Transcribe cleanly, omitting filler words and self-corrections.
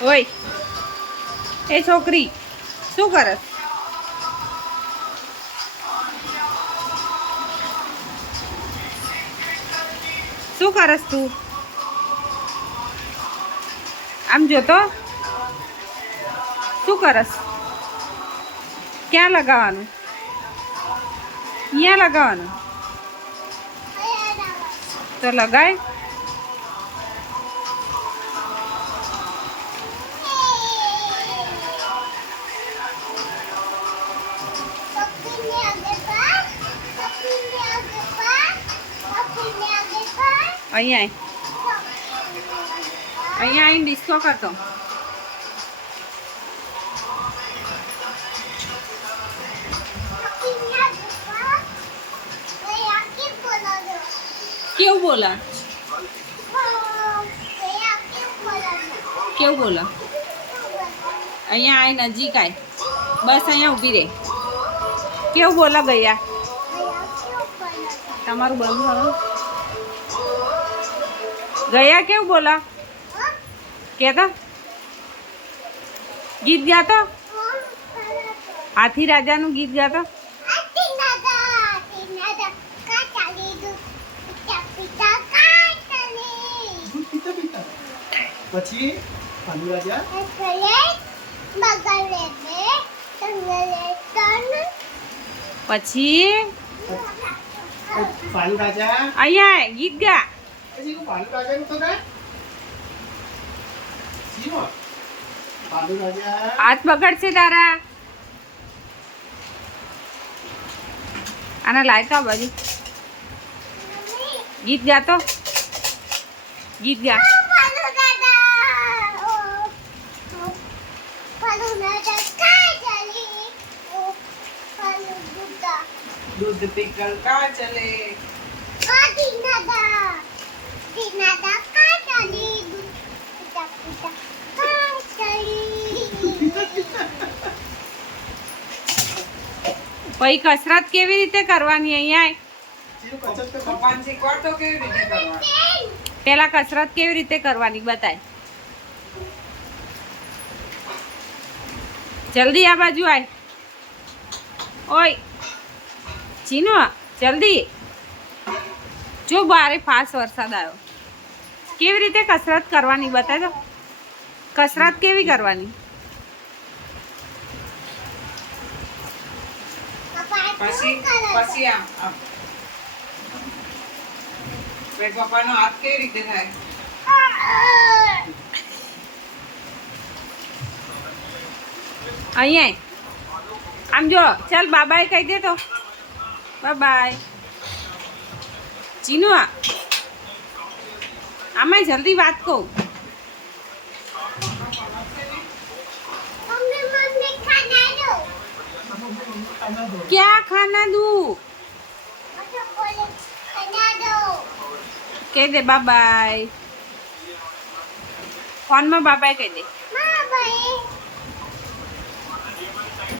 ઓય એ છોકરી શું કરસ? શું કરસ તું? આમ જોતો શું કરસ? ક્યાં લગાવવાનું? અહીંયા લગાવવાનું તો લગાય. અહીંયા આવીને ડિસ્કો કરતો. કેવું બોલા? કેવું બોલા? અહીંયા આય નજીક આય, બસ અહીંયા ઊભી રહે. કેવું બોલા ગયા? તમારું બંધ કરો. ગયા કેવું બોલા? કેતો ગીત ગાતો, હાથી રાજાનું ગીત ગાતો. પછી ભાલુ રાજા પછી ભાલુ રાજા અહીંયા ગીત ગા. પછી ભાલુ રાજાનું તો ગા સીમો ભાલુ રાજા હાથ બગડશે તારા. આને લાય તો આ બાજુ. ગીત ગાતો, ગીત ગા. दूध पिकल का चले પછી કસરત કેવી રીતે કરવાની? અહીંયા પેલા કસરત કેવી રીતે કરવાની બતાય. જલ્દી આ બાજુ આય. ઓય ચીનો જલ્દી જો, બારે ફાસ્ટ વરસાદ આવ્યો. કેવી રીતે કસરત કરવાની બતાય તો. કસરત કેવી કરવાની? પછી આમ પપ્પાનો હાથ કેવી રીતે થાય? અહીંયા આમ જો. ચાલ બાબાએ કહી દે તો. બાય ચીનુ. આમાં જલ્દી વાત કહું. ક્યાં ખાના દઉં? કહી દે બાય. ફોનમાં બાબાએ કહી દે.